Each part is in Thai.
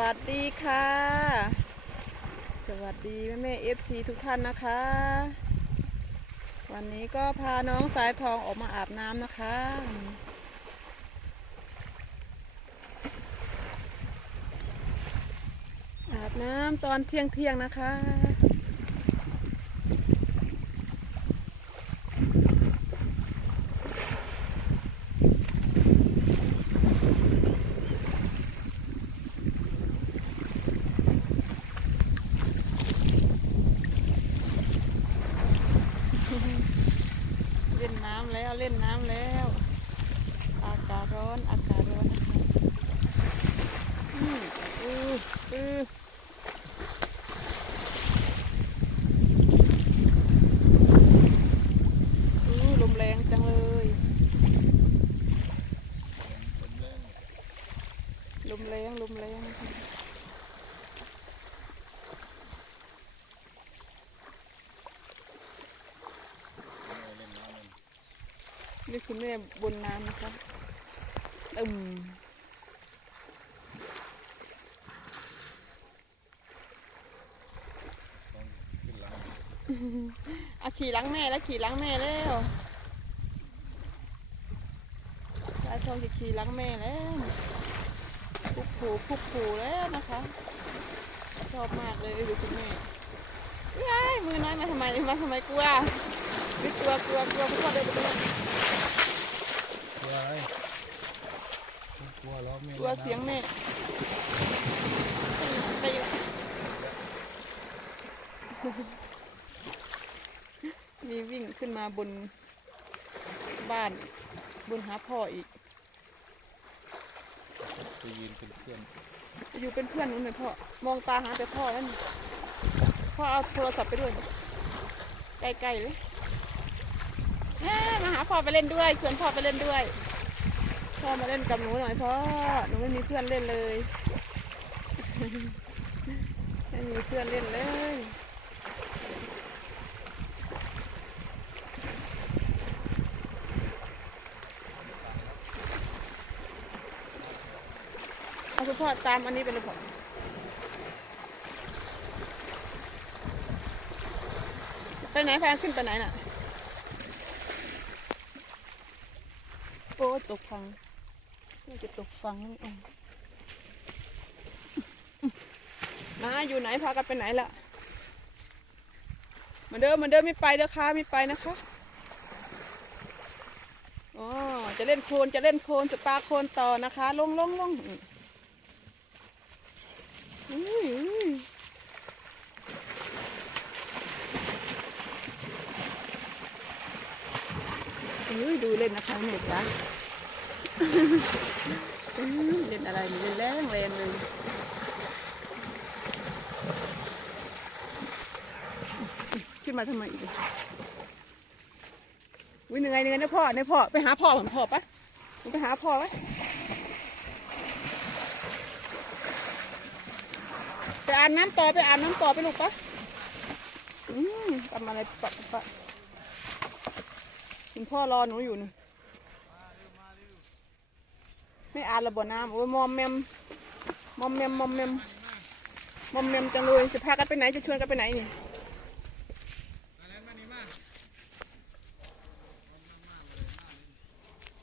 วัสดีค่ะ สวัสดีแม่แม่เอฟซีทุกท่านนะคะ วันนี้ก็พาน้องสายทองออกมาอาบน้ำนะคะ อาบน้ำตอนเที่ยงเที่ยงนะคะ เล่นน้ำแล้ว เล่นน้ำแล้ว อากาศร้อน อากาศร้อนนะคะอืออืออลมแรงจังเลยลมแรงลมแรงนะคะ นี่คือแม่บนน้ำนะคะอืมอะขี่หลังแม่แล้วขี่หลังแม่แล้วยายทองจะขี่หลังแม่แล้วพุกผูพุกผูแล้วนะคะ ชอบมากเลยดูคุณแม่ยายมือน้อยมาทำไมมาทำไมกลัว ไม่กลัวกลัวกลัวพ่อเดินไปด้วยกลัวอะไรกลัวล้อแม่กลัวเสียงแม่ไปมีวิ่งขึ้นมาบนบ้านบนหาพ่ออีกไปยืนเป็นเพื่อนอยู่เป็นเพื่อนนูหน่อยพ่อมองตาหาแต่พ่อแล้วนี่พ่อเอาโทรศัพท์ไปด้วยไกลๆเลยเอ้ย หาพ่อไปเล่นด้วย ชวนพ่อไปเล่นด้วย พ่อมาเล่นกับหนูหน่อยพ่อ หนูไม่มีเพื่อนเล่นเลย ไม่มีเพื่อนเล่นเลยเอาคุณพ่อตามอันนี้ไปเลยพ่อไปไหนแฟนขึ้นไปไหนน่ะ โอ้ตกฟังน่จะตกฟังนี่องมาอยู่ไหนพากันไปไหนล่ะเหมาเดิมเหมาเดิมไม่ไปเด้อค่ะไม่ไปนะคะอ๋อจะเล่นโคลนจะเล่นโคลนจะปลาโคลนต่อนะคะ ลงลงลงอุ้ย อ้ยดูเล่นนะคะเมจ้าเล่นอะไรเล่นแรงแรงเลยขึ้นมาทำไมอีกอะวิ่งยังไงยังไงนะพ่อเนี่ยพ่อไปหาพ่อเหมือนพ่อปะมึงไปหาพ่อปะไปอาบน้ำต่อไปอาบน้ำต่อไปลูกปะอืมทำอะไรปะปะ คุณพ่อรอหนูอยู่นี่ไม่อ่านระบบน้ำโอ้ยมอมแมมมอมแมมมอมแมมมอมแมมจังเลยจะพากันไปไหนจะชวนกันไปไหนนี่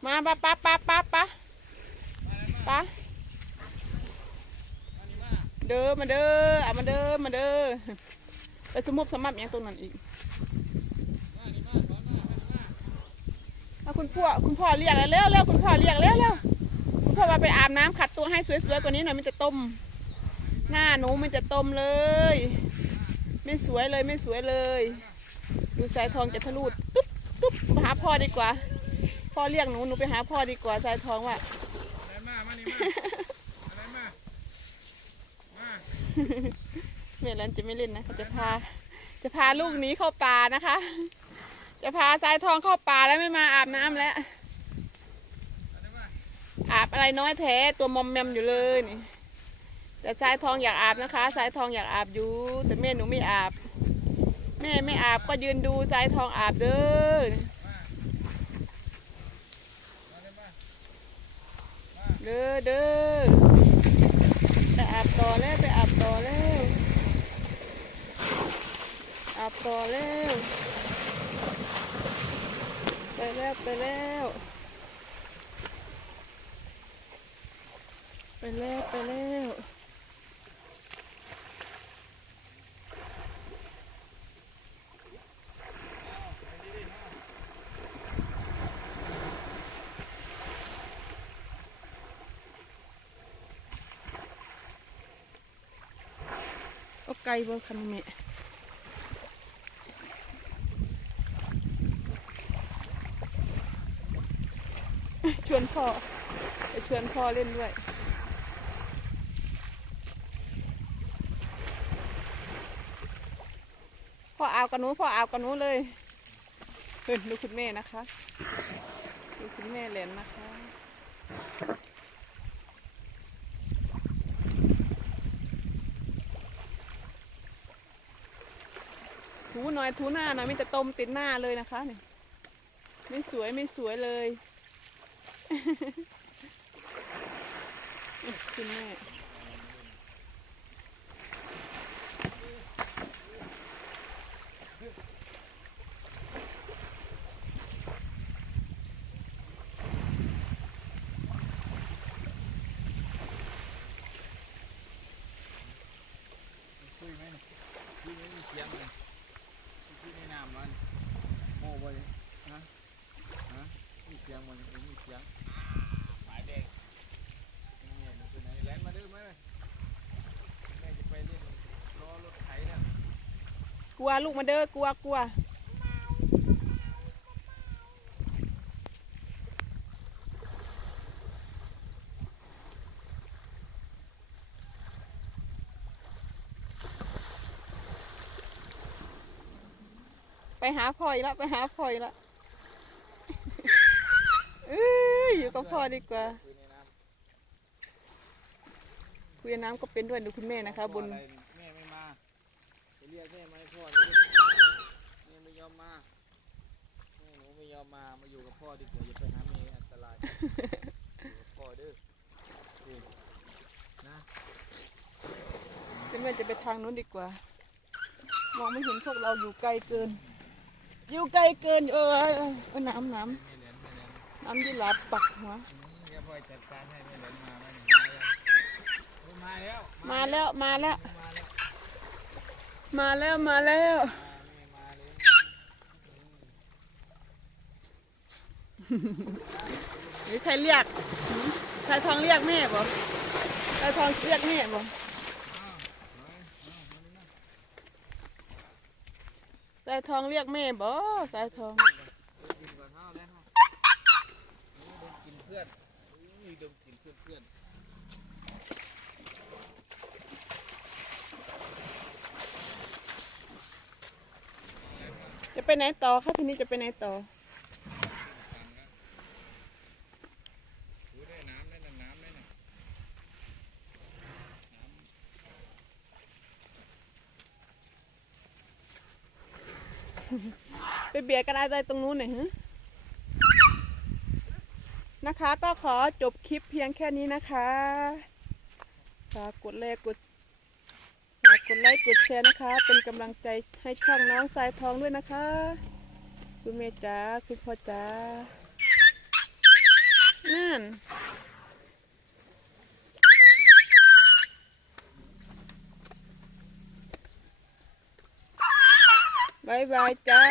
มาปะปะปะปะปะปะเด้อมาเด้ออะมาเด้อมาเด้อไปสมุบสมับอย่างตรงนั้นอีก เอา คุณพ่อคุณพ่อเรียกแล้วเร็วคุณพ่อเรียกแล้วเร็วคุณพ่อมาไปอาบน้ำขัดตัวให้สวยๆกว่านี้หน่อยมันจะต้ม หน้าหนูมันจะต้มเลย ไม่สวยเลยไม่สวยเลย ดูสายทองจะทะลุตุ๊บตุ๊บหาพ่อดีกว่า พ่อเรียกหนูหนูไปหาพ่อดีกว่าสายทองว่ะอะไรมามานี่มาอะไรมามาเมลันจะไม่เล่นนะจะพาจะพาลูกนี้เข้าป่านะคะ จะพาสายทองเข้าป่าแล้วไม่มาอาบน้ำแล้ว อาบอะไรน้อยแท้ตัวมอมแมมอยู่เลยนี่ แต่สายทองอยากอาบนะคะ สายทองอยากอาบอยู่ แต่แม่หนูไม่อาบ แม่ไม่อาบก็ยืนดูสายทองอาบเด้อเด้อเด้อไปอาบต่อแล้วไปอาบต่อแล้วอาบต่อแล้ว ไปแล้วไปแล้วไปแล้วไปแล้วเอาไก่บ่คันแม่ ชวนพ่อไปชวนพ่อเล่นด้วย พ่อเอากับหนูพ่อเอากับหนูเลยเฮ้ยดูคุณแม่นะคะดูคุณแม่เล่นนะคะถูหน่อยถูหน้าหน่อยมีแต่ตมติดหน้าเลยนะคะเนี่ยไม่สวยไม่สวยเลย คุณแม่คุยไหมนี่คุยไม่มีเสียงเลยคุยในน้ำมันโม่บ่เลยฮะฮะ มีเสียงมันไม่มีเสียงหมายแดงนี่เนี่ยมันคือไหนแลนมาเด้อมาเลยแม่จะไปเล่นล้อรถไถแล้วกลัวลูกมาเด้อกลัวกลัวไปหาพ่ออีกแล้วไปหาพ่ออีกแล้ว เอ้ยอยู่กับพ่อดีกว่าคุยในน้ำคุยกับน้ำก็เป็นด้วยดูคุณแม่นะคะ บนพ่ออะไรแม่ไม่มาไปเรียกแม่มาให้พ่อเลยดิแม่ไม่ยอมมาแม่หนูไม่ยอมมามาอยู่กับพ่อดีกว่าอย่าไปหาแม่อันตรายอยู่กับพ่อเด้อนี่นะคุณแม่จะไปทางนู้นดีกว่า มองไม่เห็นพวกเราอยู่ไกลเกิน อยู่ไกลเกินเออเออเออน้ำน้ไม่เหลือนไม่เหลือนำ น้ำยี่หลาปักหัวอืมเดี๋ยวพ่อจัดการให้ไม่เหลนมาไหมนี่มาแล้วมาแล้วมาแล้ว มาแล้ว มาแล้ว มาแล้วหรือใครเรียกใครทองเรียกแม่บ่ใครทองเรียกแม่บ่อ้าวเฮ้ยอ้าวมาเลยนะสายทองเรียกแม่บ่สายทอง เดินกินก่อนเฮาแล้วเฮาโอ้ดมกินเพื่อนอุ้ยดมกินเพื่อนเพื่อนจะไปไหนต่อคะทีนี้จะไปไหนต่อฟังแล้วดูได้น้ำได้น่ะน้ำได้น่ะน้ำไปเบียดกันอะไรตรงนู้นหน่อยฮะ นะคะ ก็ขอจบคลิปเพียงแค่นี้นะคะฝากกดไลค์กดฝากกดไลค์กดแชร์นะคะ เป็นกำลังใจให้ช่องน้องสายทองด้วยนะคะ คุณเมจ๋าคุณพ่อจ๋านั่นบายบายจ้า